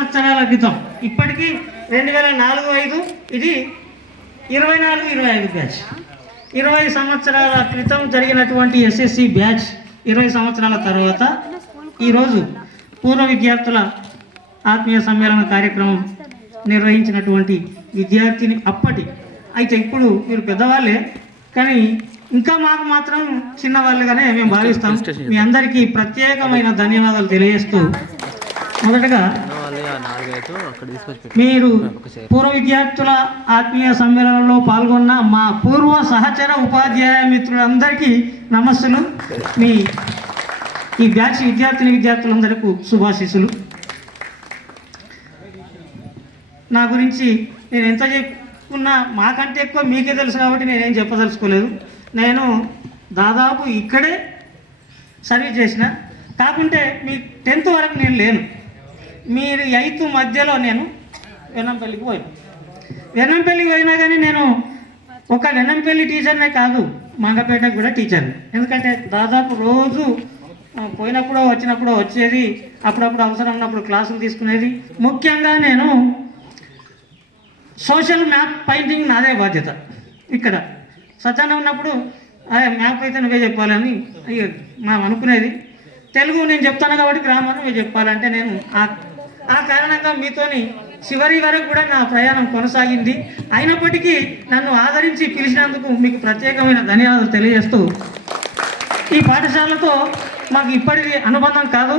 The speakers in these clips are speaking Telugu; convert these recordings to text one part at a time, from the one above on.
సంవత్సరాల క్రితం, ఇప్పటికీ 2004-05, ఇది 24-25 బ్యాచ్. 20 సంవత్సరాల క్రితం జరిగినటువంటి ఎస్ఎస్సి బ్యాచ్ 20 సంవత్సరాల తర్వాత ఈరోజు పూర్వ విద్యార్థుల ఆత్మీయ సమ్మేళన కార్యక్రమం నిర్వహించినటువంటి విద్యార్థిని అప్పటి. అయితే ఇప్పుడు మీరు పెద్దవాళ్ళే, కానీ ఇంకా మాకు మాత్రం చిన్నవాళ్ళుగానే మేము భావిస్తాం. మీ అందరికీ ప్రత్యేకమైన ధన్యవాదాలు తెలియజేస్తూ, మొదటగా మీరు పూర్వ విద్యార్థుల ఆత్మీయ సమ్మేళనంలో పాల్గొన్న మా పూర్వ సహచర ఉపాధ్యాయ మిత్రులందరికీ నమస్సులు. మీ ఈ బ్యాచ్ విద్యార్థులందరికీ శుభాశీస్సులు. నా గురించి నేను ఎంత చెప్పుకున్నా మాకంటే ఎక్కువ మీకే తెలుసు కాబట్టి నేనేం చెప్పదలుచుకోలేదు. నేను దాదాపు ఇక్కడే సర్వీస్ చేసిన, కాకుంటే మీ 10th వరకు నేను లేను. మీరు 8th మధ్యలో నేను వెన్నంపల్లికి పోయినా కానీ నేను ఒక వెన్నంపల్లి టీచర్నే కాదు, మంగపేటకు కూడా టీచర్ని. ఎందుకంటే దాదాపు రోజు పోయినప్పుడు వచ్చినప్పుడు వచ్చేది, అప్పుడప్పుడు అవసరం ఉన్నప్పుడు క్లాసులు తీసుకునేది. ముఖ్యంగా నేను సోషల్ మ్యాప్ పెయింటింగ్ నాదే బాధ్యత. ఇక్కడ సత్యాన ఉన్నప్పుడు మ్యాప్ అయితే నువ్వే చెప్పాలని మనం అనుకునేది. తెలుగు నేను చెప్తాను కాబట్టి గ్రామర్ నువ్వే చెప్పాలంటే నేను ఆ కారణంగా మీతోని చివరి వరకు కూడా నా ప్రయాణం కొనసాగింది. అయినప్పటికీ నన్ను ఆదరించి పిలిచినందుకు మీకు ప్రత్యేకమైన ధన్యవాదాలు తెలియజేస్తూ, ఈ పాఠశాలతో మాకు ఇప్పటిది అనుబంధం కాదు.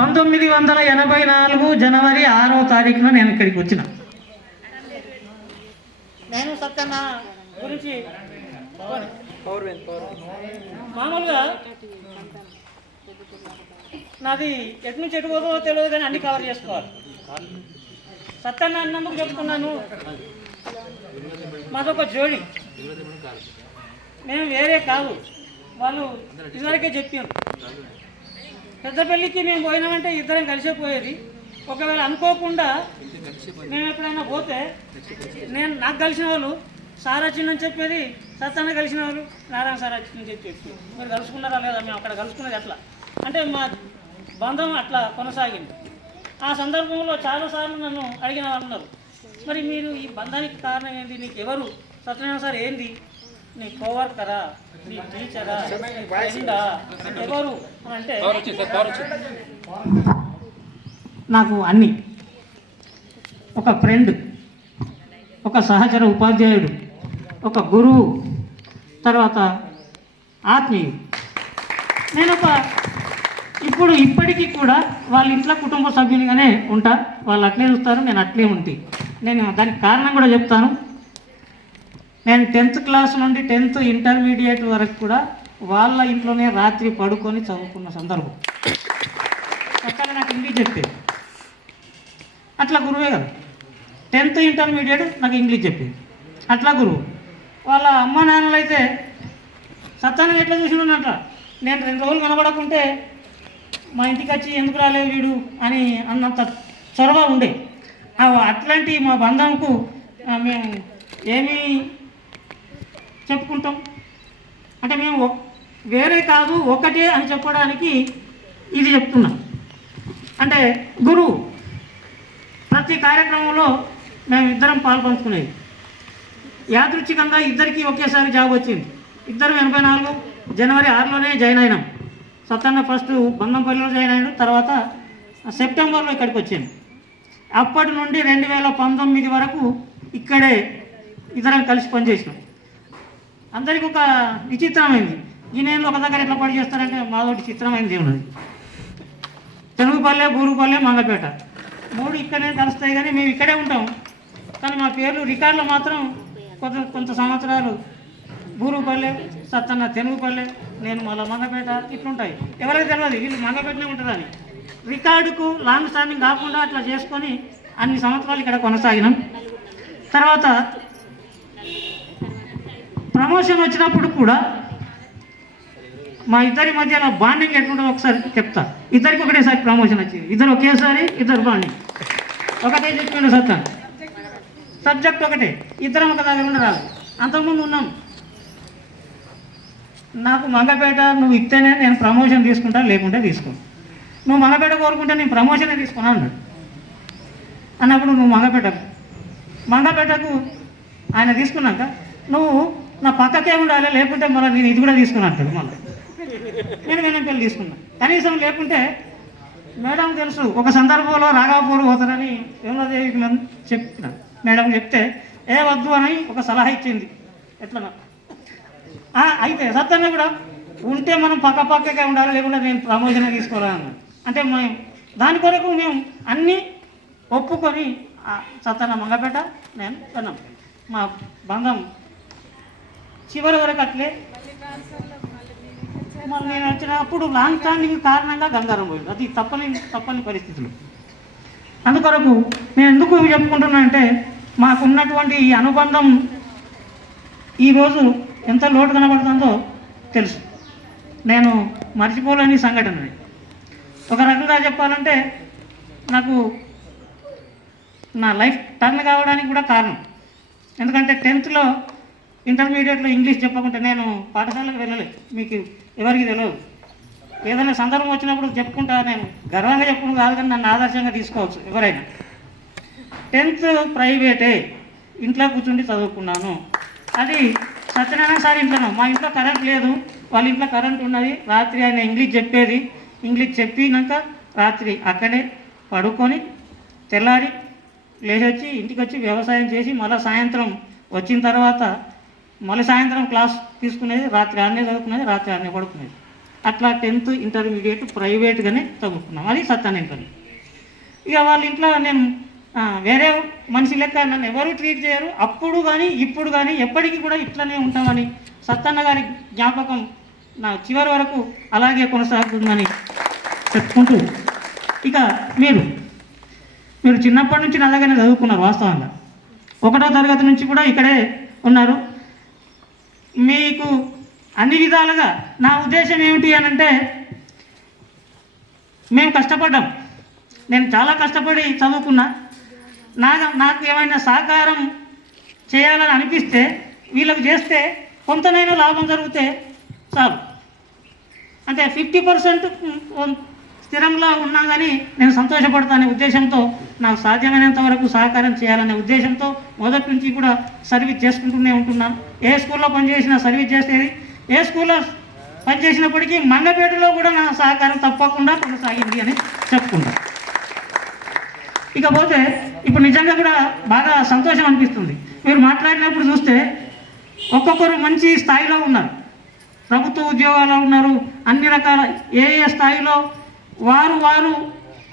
1984 జనవరి 6వ తారీఖున నేను ఇక్కడికి వచ్చిన. నేను సత్యన్న గురించి మామూలుగా నాది ఎటు నుంచి ఎటు పోదో తెలియదు, కానీ అన్ని కవర్ చేసుకోవాలి. సత్యన్న అన్నందుకు చెప్తున్నాను, మాదొక జోడి, మేము వేరే కాదు. వాళ్ళు ఇదివరకే చెప్పారు, పెద్దపల్లికి మేము పోయినామంటే ఇద్దరం కలిసే పోయేది. ఒకవేళ అనుకోకుండా మేము ఎప్పుడైనా పోతే నాకు కలిసిన వాళ్ళు సార్ వచ్చిందని చెప్పేది, సత్యాన్న కలిసిన వాళ్ళు నారాయణ సార్ వచ్చిందని చెప్పి మీరు కలుసుకున్నారా లేదా, మేము అక్కడ కలుసుకున్నది అట్లా. అంటే మా బంధం అట్లా కొనసాగింది. ఆ సందర్భంలో చాలాసార్లు నన్ను అడిగిన వాళ్ళు ఉన్నారు, మరి మీరు ఈ బంధానికి కారణం ఏంటి, నీకు ఎవరు సత్యనారాయణ సార్ ఏంది, నీ కోవర్కరా, నీ టీచరా, ఫ్రెండా, ఎవరు అంటే నాకు అన్ని, ఒక ఫ్రెండ్, ఒక సహచర ఉపాధ్యాయుడు, ఒక గురువు, తర్వాత ఆత్మీయుడు. నేను ఇప్పటికీ కూడా వాళ్ళ ఇంట్లో కుటుంబ సభ్యునిగానే ఉంటా. వాళ్ళు అట్లే చూస్తారు, నేను అట్లే ఉంటే. నేను దానికి కారణం కూడా చెప్తాను. నేను 10th క్లాస్ నుండి 10th ఇంటర్మీడియట్ వరకు కూడా వాళ్ళ ఇంట్లోనే రాత్రి పడుకొని చదువుకున్న సందర్భం. అక్కడ నాకు ఇంగ్లీష్ చెప్పేది, అట్లా గురువే కదా. 10th ఇంటర్మీడియట్ నాకు ఇంగ్లీష్ చెప్పింది, అట్లా గురువు. వాళ్ళ అమ్మ నాన్నలు అయితే సత్యాన్ని ఎట్లా చూసినట్ట, నేను 2 రోజులు కనబడకుంటే మా ఇంటికి వచ్చి ఎందుకు రాలేదు వీడు అని అన్నంత చొరవ ఉండే. అట్లాంటి మా బంధంకు మేము ఏమీ చెప్పుకుంటాం అంటే, మేము వేరే కాదు ఒకటే అని చెప్పడానికి ఇది చెప్తున్నాం. అంటే గురువు ప్రతి కార్యక్రమంలో మేము ఇద్దరం పాల్పంచుకునేది. యాదృచ్ఛికంగా ఇద్దరికి ఒకేసారి జాబ్ వచ్చింది. ఇద్దరు 84 జనవరి 6లోనే జాయిన్ అయినాం. సత్యన్న ఫస్ట్ బంధంపల్లిలో జాయిన్ అయినాడు, తర్వాత సెప్టెంబర్లో ఇక్కడికి వచ్చింది. అప్పటి నుండి 2019 వరకు ఇక్కడే ఇద్దరం కలిసి పనిచేసినాం. అందరికీ ఒక విచిత్రమైంది, ఈ నేను ఒక దగ్గర ఎట్లా పని చేస్తారంటే మాదోటి చిత్రమైనది ఉన్నది. తెలుగుపల్లె, బూరుగుపల్లె, మంగపేట 3 ఇక్కడే కలుస్తాయి, కానీ మేము ఇక్కడే ఉంటాం. కానీ మా పేర్లు రికార్డులో మాత్రం కొంత సంవత్సరాలు బూరుగుపల్లె, సత్తన్న తెలుగుపల్లె, నేను మళ్ళీ మంగపేట ఇట్లుంటాయి. ఎవరికి తెలియదు వీళ్ళు మంగపేటనే ఉంటుందని. రికార్డుకు లాంగ్ స్టాండింగ్ కాకుండా అట్లా చేసుకొని అన్ని సంవత్సరాలు ఇక్కడ కొనసాగినాం. తర్వాత ప్రమోషన్ వచ్చినప్పుడు కూడా మా ఇద్దరి మధ్యలో బాండింగ్ ఎట్లుంటుందో ఒకసారి చెప్తా. ఇద్దరికి ఒకటేసారి ప్రమోషన్ వచ్చింది, ఇద్దరు ఒకేసారి, ఇద్దరు బాండింగ్ ఒకటే చెప్పిండు సత్తా. సబ్జెక్ట్ ఒకటే, ఇద్దరం ఒక దగ్గర ఉండరాలి. అంతకుముందు ఉన్నాం. నాకు మంగపేట నువ్వు ఇస్తేనే నేను ప్రమోషన్ తీసుకుంటా, లేకుంటే తీసుకో. నువ్వు మంగపేట కోరుకుంటే నేను ప్రమోషనే తీసుకున్నా అన్నాడు. అన్నప్పుడు నువ్వు మంగపేటకు ఆయన తీసుకున్నాక నువ్వు నా పక్కకే ఉండాలి, లేకుంటే మళ్ళీ నేను ఇది కూడా తీసుకున్నాను మళ్ళీ నేను వెనకెళ్ళి తీసుకున్నాను. కనీసం లేకుంటే మేడం తెలుసు ఒక సందర్భంలో రాఘవపూర్ పోతారని యమునాదేవికి నన్ను చెప్పిన మేడం చెప్తే ఏ వద్దు అని ఒక సలహా ఇచ్చింది. ఎట్లా అయితే సత్యంగా కూడా ఉంటే మనం పక్కకే ఉండాలి, లేకుంటే నేను ప్రమోషన్ తీసుకోవాలన్నా అంటే మేము దాని కొరకు మేము అన్నీ ఒప్పుకొని సత్తన్న మంగపేట నేను అన్నాం. మా బంధం చివరి వరకు అట్లే. మళ్ళీ నేను వచ్చినప్పుడు లాంగ్ స్టాండింగ్ కారణంగా గంగారం పోయింది. అది తప్పని పరిస్థితులు. అందుకొరకు నేను ఎందుకు చెప్పుకుంటున్నా అంటే మాకున్నటువంటి ఈ అనుబంధం ఈరోజు ఎంత లోటు కనబడుతుందో తెలుసు. నేను మర్చిపోలేని సంఘటన. ఒక రకంగా చెప్పాలంటే నాకు నా లైఫ్ టర్న్ కావడానికి కూడా కారణం. ఎందుకంటే 10th ఇంటర్మీడియట్లో ఇంగ్లీష్ చెప్పకుంటే నేను పాఠశాలకు వెళ్ళలేదు. మీకు ఎవరికి తెలియదు. ఏదైనా సందర్భం వచ్చినప్పుడు చెప్పుకుంటా, నేను గర్వంగా చెప్పుకుంటూ కాదు కానీ నన్ను ఆదర్శంగా తీసుకోవచ్చు ఎవరైనా. 10th ప్రైవేటే, ఇంట్లో కూర్చుండి చదువుకున్నాను. అది సత్యనారాయణ సార్ ఇంట్లోనూ. మా ఇంట్లో కరెంట్ లేదు, వాళ్ళ ఇంట్లో కరెంట్ ఉన్నది. రాత్రి ఆయన ఇంగ్లీష్ చెప్పేది. ఇంగ్లీష్ చెప్పినాక రాత్రి అక్కడే పడుకొని తెల్లారి లేచొచ్చి ఇంటికి వచ్చి వ్యవసాయం చేసి మళ్ళీ సాయంత్రం వచ్చిన తర్వాత మళ్ళీ సాయంత్రం క్లాస్ తీసుకునేది. రాత్రి ఆడనే చదువుకునేది, రాత్రి ఆడనే పడుకునేది. అట్లా 10th ఇంటర్మీడియట్ ప్రైవేట్గానే చదువుకున్నాం. అది సత్యాన ఇంట్లో. ఇక వాళ్ళ ఇంట్లో నేను వేరే మనిషి లెక్క నన్ను ఎవరు ట్రీట్ చేయరు. అప్పుడు కానీ ఇప్పుడు కానీ ఎప్పటికీ కూడా ఇట్లనే ఉంటామని సత్తన్న గారి జ్ఞాపకం నా చివరి వరకు అలాగే కొనసాగుతుందని చెప్పుకుంటూ, ఇక మీరు చిన్నప్పటి నుంచి అలాగనే చదువుకున్నారు. వాస్తవంగా 1వ తరగతి నుంచి కూడా ఇక్కడే ఉన్నారు. మీకు అన్ని విధాలుగా నా ఉద్దేశం ఏమిటి అని అంటే, మేము కష్టపడ్డాం. నేను చాలా కష్టపడి చదువుకున్నా. నాకు ఏమైనా సహకారం చేయాలని అనిపిస్తే వీళ్ళకు చేస్తే కొంతనైనా లాభం జరిగితే చాలు. అంటే 50% స్థిరంగా ఉన్నా కానీ నేను సంతోషపడతానే ఉద్దేశంతో నాకు సాధ్యమైనంత వరకు సహకారం చేయాలనే ఉద్దేశంతో మొదటి నుంచి కూడా సర్వీస్ చేసుకుంటూనే ఉంటున్నాను. ఏ స్కూల్లో పనిచేసినా సర్వీస్ చేసేది. ఏ స్కూల్లో పనిచేసినప్పటికీ మంగపేటలో కూడా నా సహకారం తప్పకుండా కొనసాగింది అని చెప్పుకుంటాను. ఇకపోతే ఇప్పుడు నిజంగా కూడా బాగా సంతోషం అనిపిస్తుంది. మీరు మాట్లాడినప్పుడు చూస్తే ఒక్కొక్కరు మంచి స్థాయిలో ఉన్నారు. ప్రభుత్వ ఉద్యోగాల్లో ఉన్నారు. అన్ని రకాల ఏ స్థాయిలో వారు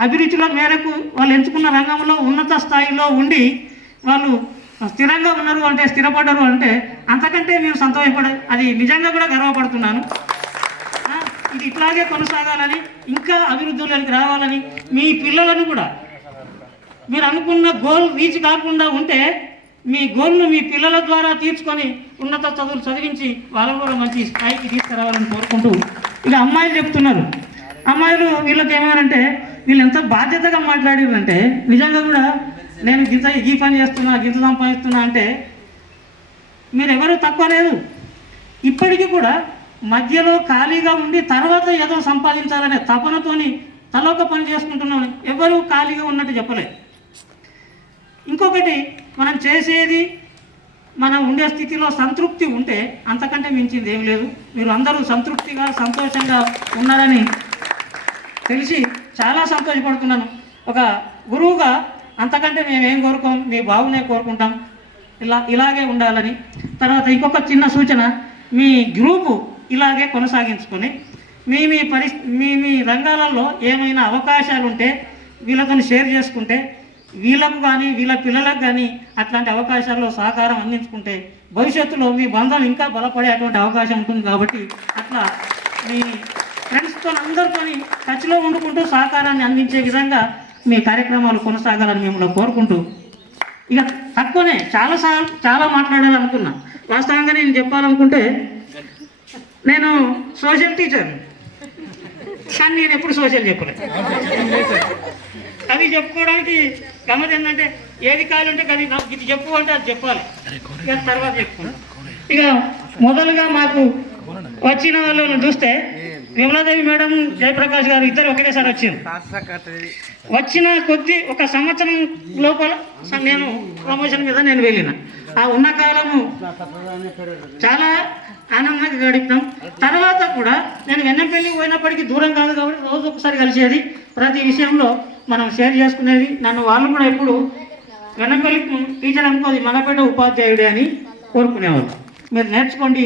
అభిరుచుల మేరకు వాళ్ళు ఎంచుకున్న రంగంలో ఉన్నత స్థాయిలో ఉండి వాళ్ళు స్థిరంగా ఉన్నారు అంటే, స్థిరపడ్డారు అంటే అంతకంటే మేము అది నిజంగా కూడా గర్వపడుతున్నాను. ఇది ఇట్లాగే కొనసాగాలని, ఇంకా అభివృద్ధిలోకి రావాలని, మీ పిల్లలను కూడా మీరు అనుకున్న గోల్ రీచ్ కాకుండా ఉంటే మీ గోల్ను మీ పిల్లల ద్వారా తీర్చుకొని ఉన్నత చదువులు చదివించి వాళ్ళని కూడా మంచి స్థాయికి తీసుకురావాలని కోరుకుంటూ, ఇక అమ్మాయిలు చెప్తున్నారు. అమ్మాయిలు వీళ్ళకి ఏమేమంటే వీళ్ళు ఎంత బాధ్యతగా మాట్లాడారంటే నిజంగా కూడా నేను ఈ పని చేస్తున్నా, గింత సంపాదిస్తున్నా అంటే మీరు ఎవరు తక్కువ లేదు. ఇప్పటికీ కూడా మధ్యలో ఖాళీగా ఉండి తర్వాత ఏదో సంపాదించాలనే తపనతోని తలొక పని చేసుకుంటున్నామని ఎవరు ఖాళీగా ఉన్నట్టు చెప్పలేదు. ఇంకొకటి, మనం చేసేది మనం ఉండే స్థితిలో సంతృప్తి ఉంటే అంతకంటే మించింది ఏం లేదు. మీరు అందరూ సంతృప్తిగా సంతోషంగా ఉన్నారని తెలిసి చాలా సంతోషపడుతున్నాను. ఒక గురువుగా అంతకంటే మేమేం కోరుకోం, మీ బాగునే కోరుకుంటాం. ఇలాగే ఉండాలని. తర్వాత ఇంకొక చిన్న సూచన, మీ గ్రూపు ఇలాగే కొనసాగించుకొని మీ రంగాలలో ఏమైనా అవకాశాలు ఉంటే వీళ్ళతో షేర్ చేసుకుంటే, వీళ్ళకు కానీ వీళ్ళ పిల్లలకు కానీ అట్లాంటి అవకాశాల్లో సహకారం అందించుకుంటే భవిష్యత్తులో మీ బంధం ఇంకా బలపడే అటువంటి అవకాశం ఉంటుంది. కాబట్టి అట్లా మీ ఫ్రెండ్స్తో అందరితో టచ్లో ఉండుకుంటూ సహకారాన్ని అందించే విధంగా మీ కార్యక్రమాలు కొనసాగాలని మిమ్మల్ని కోరుకుంటూ, ఇక తక్కువనే చాలా మాట్లాడాలనుకున్నా. వాస్తవంగా నేను చెప్పాలనుకుంటే నేను సోషల్ టీచర్, కానీ నేను ఎప్పుడు సోషల్ చెప్పలేదు. అది చెప్పుకోవడానికి గమతం ఏంటంటే ఏది కావాలంటే అది నాకు ఇది చెప్పు అంటే అది చెప్పాలి, ఇక తర్వాత చెప్పుకున్నాను. ఇక మొదలుగా మాకు వచ్చిన వాళ్ళని చూస్తే విమలాదేవి మేడం, జయప్రకాష్ గారు ఇద్దరు ఒకటేసారి వచ్చింది. వచ్చిన కొద్ది ఒక సంవత్సరం లోపల నేను ప్రమోషన్ మీద నేను వెళ్ళిన. ఆ ఉన్న కాలము చాలా ఆనందంగా గడిపినాం. తర్వాత కూడా నేను వెన్నెంపల్లికి పోయినప్పటికీ దూరం కాదు కాబట్టి రోజు ఒకసారి కలిసేది, ప్రతి విషయంలో మనం షేర్ చేసుకునేది. నన్ను వాళ్ళు కూడా ఎప్పుడు వెన్నెంపల్లి టీచర్ అనుకోది మగపేట ఉపాధ్యాయుడే అని కోరుకునేవాళ్ళు. మీరు నేర్చుకోండి.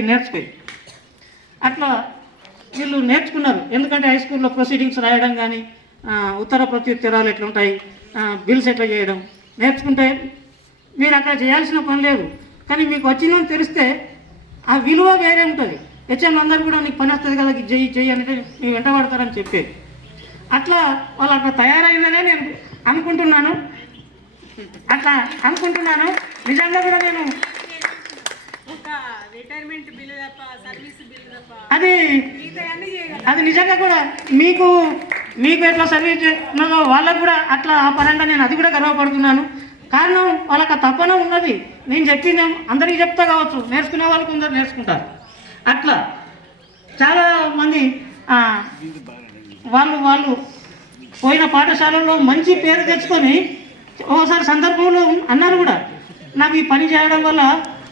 అట్లా వీళ్ళు నేర్చుకున్నారు. ఎందుకంటే హై స్కూల్లో ప్రొసీడింగ్స్ రాయడం కానీ, ఉత్తర ప్రత్యుత్తరాలు ఎట్లా ఉంటాయి, బిల్స్ ఎట్లా చేయడం నేర్చుకుంటే మీరు అక్కడ చేయాల్సిన పని లేదు. కానీ మీకు వచ్చిందని తెలిస్తే ఆ విలువ వేరే ఉంటుంది. హెచ్ఎం అందరూ కూడా నీకు పని వస్తుంది కదా, చెయ్యి అంటే మీరు వెంటబడతారని చెప్పేది. అట్లా వాళ్ళు అట్లా తయారైందనే నేను అనుకుంటున్నాను. నిజంగా కూడా నేను అది నిజంగా కూడా మీకు ఎట్లా సర్వీస్ ఉన్నదో వాళ్ళకు కూడా అట్లా ఆ పరంగా నేను అది కూడా గర్వపడుతున్నాను. కారణం వాళ్ళకి తపన ఉన్నది. నేను చెప్పింది అందరికీ చెప్తా కావచ్చు, నేర్చుకునే వాళ్ళు కొందరు నేర్చుకుంటారు. అట్లా చాలామంది వాళ్ళు పోయిన పాఠశాలల్లో మంచి పేరు తెచ్చుకొని ఓసారి సందర్భంలో అన్నారు కూడా, నాకు ఈ పని చేయడం వల్ల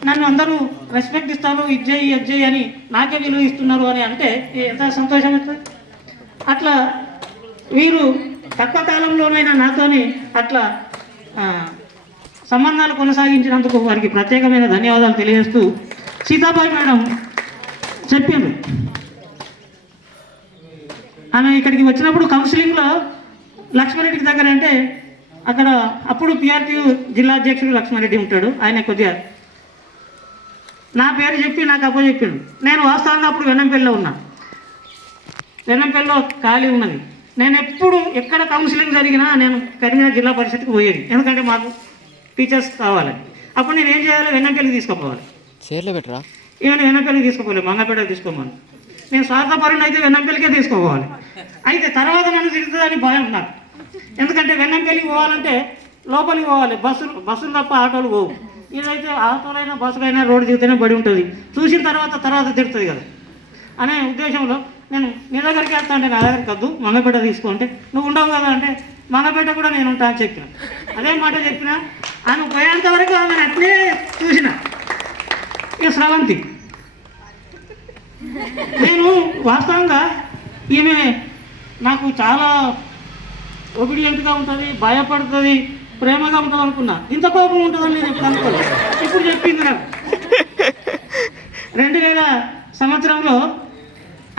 నన్ను అందరూ రెస్పెక్ట్ ఇస్తారు, ఇది చేయి అని నాకే విలువ ఇస్తున్నారు అని అంటే ఎంత సంతోషం అవుతుంది. అట్లా వీరు తక్కువ కాలంలోనైనా నాతోని అట్లా సంబంధాలు కొనసాగించినందుకు వారికి ప్రత్యేకమైన ధన్యవాదాలు తెలియజేస్తూ, సీతాబాయి మేడం చెప్పింది ఆమె ఇక్కడికి వచ్చినప్పుడు కౌన్సిలింగ్లో లక్ష్మారెడ్డికి దగ్గర అంటే అక్కడ అప్పుడు పిఆర్టీ జిల్లా అధ్యక్షుడు లక్ష్మారెడ్డి ఉంటాడు. ఆయన కొద్దిగా నా పేరు చెప్పి నాకు అప్పో చెప్పిండు. నేను వాస్తవంగా అప్పుడు వెన్నంపల్లిలో ఉన్నా. వెన్నంపల్లిలో ఖాళీ ఉన్నది. నేను ఎప్పుడు ఎక్కడ కౌన్సిలింగ్ జరిగినా నేను కరీంనగర్ జిల్లా పరిషత్కి పోయేది. ఎందుకంటే మాకు టీచర్స్ కావాలి. అప్పుడు నేను ఏం చేయాలి, వెన్నంపల్లికి తీసుకుపోవాలి. నేను వెన్నంపల్లికి తీసుకోపోలేదు, మంగపేటకి తీసుకోమని. నేను స్వార్థపరుని అయితే వెన్నంపల్లికే తీసుకోపోవాలి. అయితే తర్వాత నన్ను తిరుగుతుందని భయం నాకు. ఎందుకంటే వెన్నంపల్లికి పోవాలంటే లోపలికి పోవాలి, బస్సులు తప్ప ఆటోలు పోవు. ఇదైతే ఆటోలైనా బస్సులైనా రోడ్డు దిగుతూనే బడి ఉంటుంది. చూసిన తర్వాత తిరుగుతుంది కదా అనే ఉద్దేశంలో నేను నీ దగ్గరికి వెళ్తా అంటే నా దగ్గరికి వద్దు, మంగపేట తీసుకుంటే నువ్వు ఉండవు కదా అంటే మంగపేట కూడా నేను ఉంటా అని చెప్పిన. అదే మాట చెప్పిన. ఆమె పోయేంత వరకు ఆమె అట్లే చూసిన. ఇక స్రవంతి నేను వాస్తవంగా ఈమె నాకు చాలా ఒబిడియంట్గా ఉంటుంది, భయపడుతుంది, ప్రేమగా ఉంటుంది అనుకున్నా. ఇంత కోపం ఉంటుందని నేను ఎప్పుడు అనుకోలేదు. ఇప్పుడు చెప్పింది నాకు. 2000 సంవత్సరంలో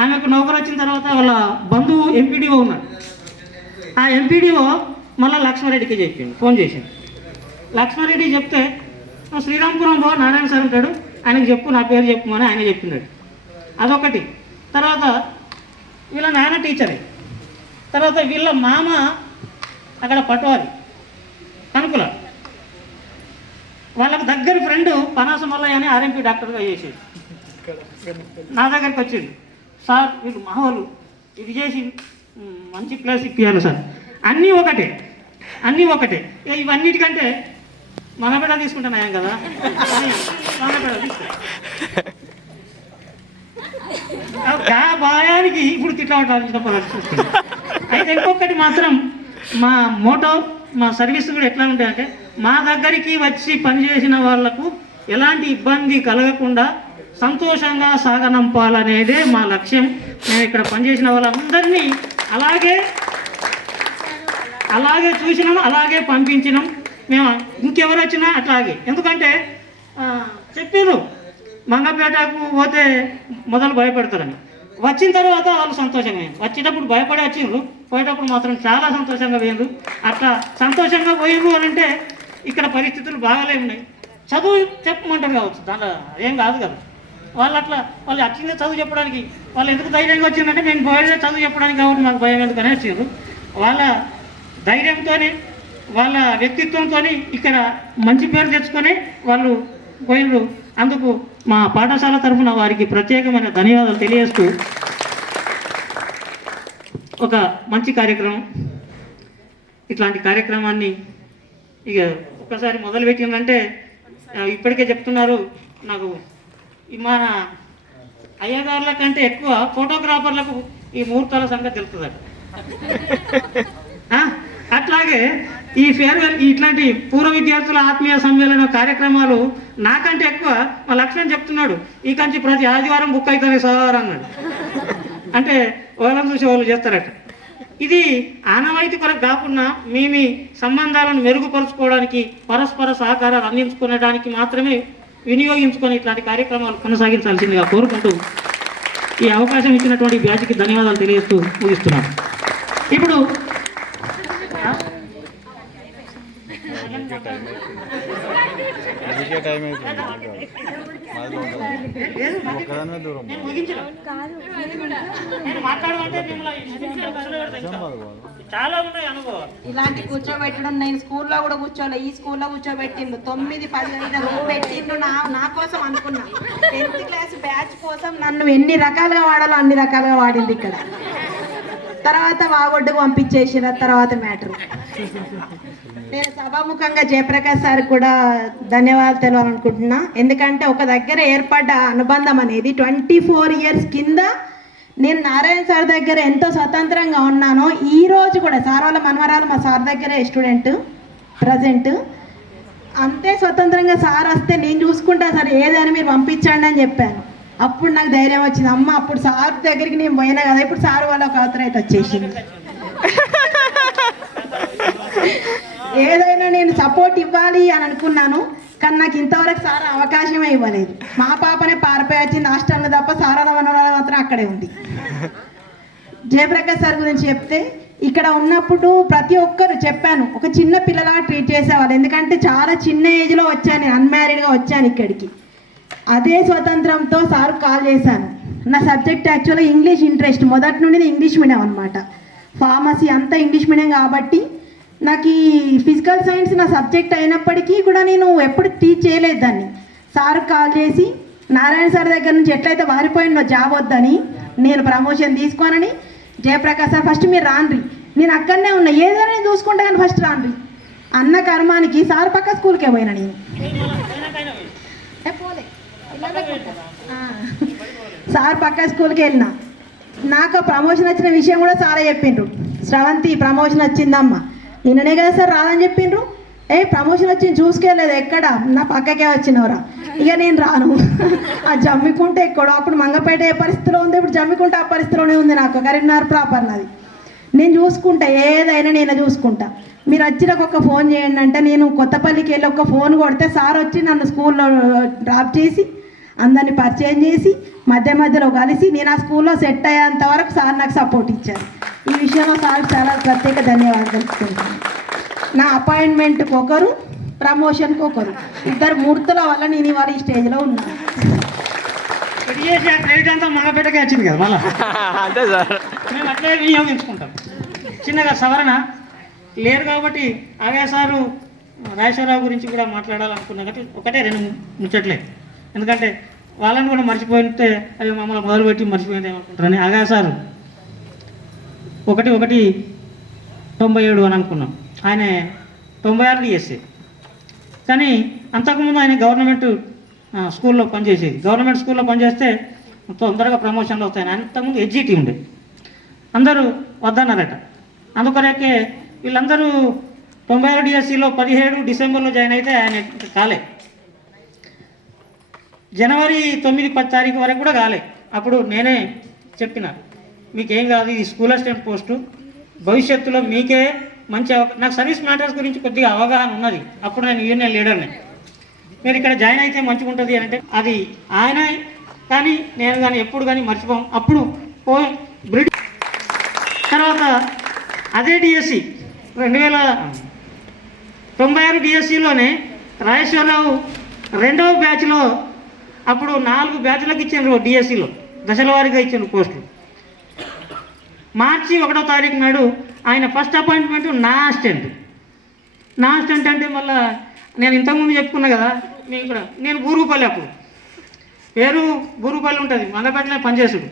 ఆమెకు నౌకరు వచ్చిన తర్వాత వాళ్ళ బంధువు ఎంపీడీఓ ఉన్నాడు. ఆ ఎంపీడీఓ మళ్ళీ లక్ష్మారెడ్డికి చెప్పింది, ఫోన్ చేసింది. లక్ష్మారెడ్డి చెప్తే నువ్వు శ్రీరాంపురం పో, నారాయణ సార్ ఉంటాడు, ఆయనకు చెప్పు, నా పేరు చెప్పు అని ఆయన చెప్పినాడు. అదొకటి. తర్వాత వీళ్ళ నాన్న టీచరే. తర్వాత వీళ్ళ మామ అక్కడ పట్వారి కనుకుల. వాళ్ళకి దగ్గర ఫ్రెండ్ పనాస మల్లయ్య అని ఆర్ఎంపీ డాక్టర్గా చేసేది. నా దగ్గరికి వచ్చింది, సార్ వీళ్ళు మా వాళ్ళు ఇది చేసి మంచి ప్లేస్ ఇప్పించాలి సార్. అన్నీ ఒకటే. ఇవన్నిటికంటే మంగపేట తీసుకుంటున్నాం కదా, మంగపేట తీసుకుంటా. భయానికి ఇప్పుడు తిట్లా ఉంటారు. అయితే ఇంకొకటి మాత్రం మా మోటో, మా సర్వీస్ కూడా ఎట్లా ఉంటాయంటే మా దగ్గరికి వచ్చి పనిచేసిన వాళ్లకు ఎలాంటి ఇబ్బంది కలగకుండా సంతోషంగా సాగనంపాలనేదే మా లక్ష్యం. మేము ఇక్కడ పనిచేసిన వాళ్ళందరినీ అలాగే చూసినాం, అలాగే పంపించినాం. మేము ఇంకెవరు వచ్చినా అట్లాగే. ఎందుకంటే చెప్పారు మంగపేటకు పోతే మొదలు భయపెడతారని. వచ్చిన తర్వాత వాళ్ళు సంతోషంగా, వచ్చేటప్పుడు భయపడి వచ్చిండ్రు, పోయేటప్పుడు మాత్రం చాలా సంతోషంగా పోయిండ్రు. అట్లా సంతోషంగా పోయిండ్రు అని అంటే ఇక్కడ పరిస్థితులు బాగాలే ఉన్నాయి. చదువు చెప్పమంటారు కావచ్చు, దాంట్లో ఏం కాదు కదా. వాళ్ళు వచ్చిందే చదువు చెప్పడానికి. వాళ్ళు ఎందుకు ధైర్యంగా వచ్చిందంటే మేము పోయేదే చదువు చెప్పడానికి కాబట్టి మాకు భయం ఎందుకనే వచ్చిండ్రు. వాళ్ళ ధైర్యంతో, వాళ్ళ వ్యక్తిత్వంతో ఇక్కడ మంచి పేరు తెచ్చుకొని వాళ్ళు పోయిండ్రు. అందుకు మా పాఠశాల తరఫున వారికి ప్రత్యేకమైన ధన్యవాదాలు తెలియజేస్తూ, ఒక మంచి కార్యక్రమం, ఇట్లాంటి కార్యక్రమాన్ని ఇక ఒక్కసారి మొదలుపెట్టిందంటే ఇప్పటికే చెప్తున్నారు. నాకు మన అయ్యగారుల కంటే ఎక్కువ ఫోటోగ్రాఫర్లకు ఈ ముహూర్తాల సంగతి తెలుస్తుందట. అట్లాగే ఈ ఫేర్వెల్ ఇట్లాంటి పూర్వ విద్యార్థుల ఆత్మీయ సమ్మేళన కార్యక్రమాలు నాకంటే ఎక్కువ మా లక్ష్మణ్ చెప్తున్నాడు, ఈ కంచి ప్రతి ఆదివారం బుక్ అవుతుంది సార్ అన్నాడు. అంటే వాళ్ళని చూసి వాళ్ళు చేస్తారట. ఇది ఆనవాయితీ కొరకు కాకుండా మీ సంబంధాలను మెరుగుపరుచుకోవడానికి, పరస్పర సహకారాలు అందించుకునేడానికి మాత్రమే వినియోగించుకొని ఇట్లాంటి కార్యక్రమాలు కొనసాగించాల్సిందిగా కోరుకుంటూ ఈ అవకాశం ఇచ్చినటువంటి బ్యాచ్కి ధన్యవాదాలు తెలియజేస్తూ ముగిస్తున్నాను. ఇప్పుడు ఇలాంటి కూర్చోబెట్టడం నేను స్కూల్లో కూడా కూర్చోలే, ఈ స్కూల్లో కూర్చోబెట్టిండు 9-10 రూమ్ పెట్టిండు నా కోసం అనుకున్నా. 10th క్లాస్ బ్యాచ్ కోసం నన్ను ఎన్ని రకాలుగా వాడాలో అన్ని రకాలుగా వాడింది ఇక్కడ. తర్వాత వాగొడ్డుకు పంపించేసిన తర్వాత మ్యాటర్. నేను సభాముఖంగా జయప్రకాష్ సార్ కూడా ధన్యవాదాలు తెలవాలనుకుంటున్నా. ఎందుకంటే ఒక దగ్గర ఏర్పడ్డ అనుబంధం అనేది 24 ఇయర్స్ కింద నేను నారాయణ సార్ దగ్గర ఎంతో స్వతంత్రంగా ఉన్నానో, ఈరోజు కూడా సార్ వాళ్ళ మనవరాలు మా సార్ దగ్గరే స్టూడెంట్ ప్రజెంట్, అంతే స్వతంత్రంగా సార్ వస్తే నేను చూసుకుంటా సార్ ఏదైనా మీరు పంపించండి అని చెప్పాను. అప్పుడు నాకు ధైర్యం వచ్చింది, అమ్మ అప్పుడు సార్ దగ్గరికి నేను పోయినా కదా, ఇప్పుడు సార్ వాళ్ళ ఒక అవతర అయితే వచ్చేసింది. ఏదైనా నేను సపోర్ట్ ఇవ్వాలి అని అనుకున్నాను, కానీ నాకు ఇంతవరకు సార్ అవకాశమే ఇవ్వలేదు. మా పాపనే పారిపోయి వచ్చింది హాస్టల్లో తప్ప, సారాల వనరాల మాత్రం అక్కడే ఉంది. జయప్రకాష్ సార్ గురించి చెప్తే, ఇక్కడ ఉన్నప్పుడు ప్రతి ఒక్కరు చెప్పాను, ఒక చిన్న పిల్లలా ట్రీట్ చేసేవాళ్ళు. ఎందుకంటే చాలా చిన్న ఏజ్లో వచ్చాను, అన్మ్యారీడ్గా వచ్చాను ఇక్కడికి. అదే స్వతంత్రంతో సార్ కాల్ చేశాను. నా సబ్జెక్ట్ యాక్చువల్గా ఇంగ్లీష్ ఇంట్రెస్ట్, మొదటి నుండి ఇంగ్లీష్ మీడియం అనమాట. ఫార్మసీ అంతా ఇంగ్లీష్ మీడియం కాబట్టి నాకు ఈ ఫిజికల్ సైన్స్ నా సబ్జెక్ట్ అయినప్పటికీ కూడా నేను ఎప్పుడు టీచ్ చేయలేదు దాన్ని. సార్ కాల్ చేసి నారాయణ సార్ దగ్గర నుంచి ఎట్లయితే వారిపోయినో జాబ్ వద్దని, నేను ప్రమోషన్ తీసుకోనని, జయప్రకాష్ సార్ ఫస్ట్ మీరు రాండ్రి, నేను అక్కడనే ఉన్నా ఏదైనా నేను చూసుకుంటా కానీ ఫస్ట్ రాండ్రి అన్న కర్మానికి సార్ పక్క స్కూల్కే పోయినా. నేను పోలే సార్ పక్క స్కూల్కి వెళ్ళినా. నాకు ప్రమోషన్ వచ్చిన విషయం కూడా సారే చెప్పిండ్రు, శ్రవంతి ప్రమోషన్ వచ్చిందమ్మా, నిన్ననే కదా సార్ రాదని చెప్పిండ్రు. ప్రమోషన్ వచ్చింది చూసుకెళ్ళలేదు, ఎక్కడ నా పక్కకే వచ్చినవరా, ఇక నేను రాను. ఆ జమ్మికుంటే ఎక్కడో, అప్పుడు మంగపేట ఏ పరిస్థితిలో ఉంది, ఇప్పుడు జమ్మికుంటే ఆ పరిస్థితిలోనే ఉంది. నాకు కరీంనగర్ ప్రాపర్ నాది, నేను చూసుకుంటా, ఏదైనా నేను చూసుకుంటా. మీరు వచ్చి నాకు ఒక ఫోన్ చేయండి అంటే, నేను కొత్తపల్లికి వెళ్ళి ఒక ఫోన్ కొడితే సార్ వచ్చి నన్ను స్కూల్లో డ్రాప్ చేసి అందరినీ పరిచయం చేసి మధ్యలో కలిసి నేను ఆ స్కూల్లో సెట్ అయ్యేంత వరకు సార్ నాకు సపోర్ట్ ఇచ్చారు. ఈ విషయంలో సార్ చాలా ప్రత్యేక ధన్యవాదాలు తెలుపుకుంటాను. నా అపాయింట్మెంట్కి ఒకరు, ప్రమోషన్కి ఒకరు, ఇద్దరు మూర్తుల వల్ల నేను ఇవాళ ఈ స్టేజ్లో ఉన్నాను. క్రెడిట్ అంతా మంగపేటకే వచ్చింది కదా, మళ్ళీ అంతే సార్, మేము అట్లే వినియోగించుకుంటాం. చిన్నగా సవరణ లేరు కాబట్టి ఆగా సారు రాజేశ్వరరావు గురించి కూడా మాట్లాడాలనుకున్నా కాబట్టి ఒకటే 2 ముచ్చట్లే, ఎందుకంటే వాళ్ళని కూడా మర్చిపోయితే అవి మమ్మల్ని మొదలుపెట్టి మర్చిపోయింది ఏమనుకుంటారని. ఆగా సారు 1/1/97 అని అనుకున్నాం, ఆయన 96 డిఎస్సీ. కానీ అంతకుముందు ఆయన గవర్నమెంట్ స్కూల్లో పనిచేసేది. గవర్నమెంట్ స్కూల్లో పనిచేస్తే తొందరగా ప్రమోషన్లు వస్తాయి. అంతకుముందు ఎడ్జిటీ ఉండే, అందరూ వద్దన్నారట. అందుకొరకే వీళ్ళందరూ 96 డిఎస్సీలో 17 డిసెంబర్లో జాయిన్ అయితే ఆయన కాలే. జనవరి 9-10 తారీఖు వరకు కూడా కాలే. అప్పుడు నేనే చెప్పిన, మీకేం కాదు, ఇది స్కూల్ అసిస్టెంట్ పోస్టు, భవిష్యత్తులో మీకే మంచి నాకు సర్వీస్ మ్యాటర్స్ గురించి కొద్దిగా అవగాహన ఉన్నది. అప్పుడు నేను యూనియన్ లీడర్ని, మీరు ఇక్కడ జాయిన్ అయితే మంచిగా ఉంటుంది అంటే అది ఆయన కానీ నేను కానీ ఎప్పుడు కానీ మర్చిపోం. అప్పుడు బ్రిటిష్ తర్వాత అదే డిఎస్సి 2096 డిఎస్సిలోనే రాజేశ్వరరావు 2వ బ్యాచ్లో అప్పుడు 4 బ్యాచ్లకు ఇచ్చిండ్రు డిఎస్సిలో, దశల వారీగా ఇచ్చిండ్రు పోస్టులు. మార్చి 1వ తారీఖు నాడు ఆయన ఫస్ట్ అపాయింట్మెంట్ నా అసిస్టెంట్ అంటే మళ్ళీ నేను ఇంతకుముందు చెప్పుకున్నా కదా, నేను ఇక్కడ నేను బూరుగుపల్లి, అప్పుడు పేరు బూరుగుపల్లి ఉంటుంది, మంగపేటలో పనిచేసుడు,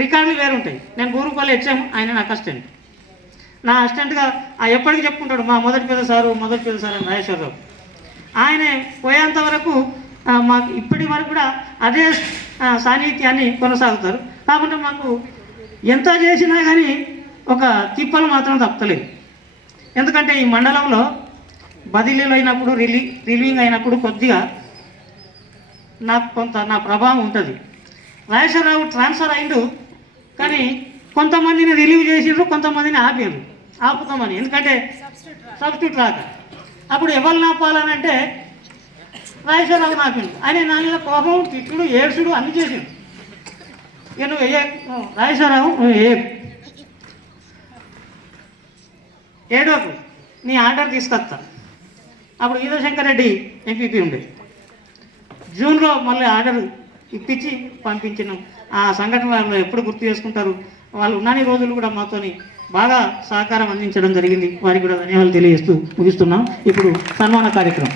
రికార్డులు వేరు ఉంటాయి. నేను బూరుగుపల్లి వచ్చాము, ఆయన నాకు అసిస్టెంట్. నా అసిస్టెంట్గా ఎప్పటికీ చెప్పుకుంటాడు మా మొదటి పెద్ద సారు అని రాజేశ్వరరావు. ఆయన పోయేంత వరకు మాకు ఇప్పటి వరకు కూడా అదే సాన్నిధ్యాన్ని కొనసాగుతారు. కాకుండా మాకు ఎంత చేసినా కానీ ఒక తిప్పలు మాత్రం తప్పలేదు. ఎందుకంటే ఈ మండలంలో బదిలీలు అయినప్పుడు రిలీవింగ్ అయినప్పుడు కొద్దిగా నాకు కొంత నా ప్రభావం ఉంటుంది. రాజేశ్వరరావు ట్రాన్స్ఫర్ అయిండు, కానీ కొంతమందిని రిలీవ్ చేసిండ్రు, కొంతమందిని ఆపుతామని. ఎందుకంటే సబ్స్టిట్యూట్ రాక అప్పుడు ఎవరు నాపాలని అంటే రాజేశ్వరరావు నాపిండు. ఆయన నా మీద కోపం, తిట్టుడు, ఏడ్చుడు అన్నీ చేసిండు. ఇక నువ్వు రాజేశ్వరరావు నువ్వు ఏడోకు నీ ఆర్డర్ తీసుకొస్తా. అప్పుడు ఈదశంకర్ రెడ్డి ఎంపీపీ ఉండే. జూన్లో మళ్ళీ ఆర్డర్ ఇప్పించి పంపించినాం. ఆ సంఘటన వాళ్ళు ఎప్పుడు గుర్తు చేసుకుంటారు. వాళ్ళు ఉన్నన్ని రోజులు కూడా మాతోని బాగా సహకారం అందించడం జరిగింది. వారికి కూడా ధన్యవాదాలు తెలియజేస్తూ ముగిస్తున్నాం. ఇప్పుడు సన్మాన కార్యక్రమం.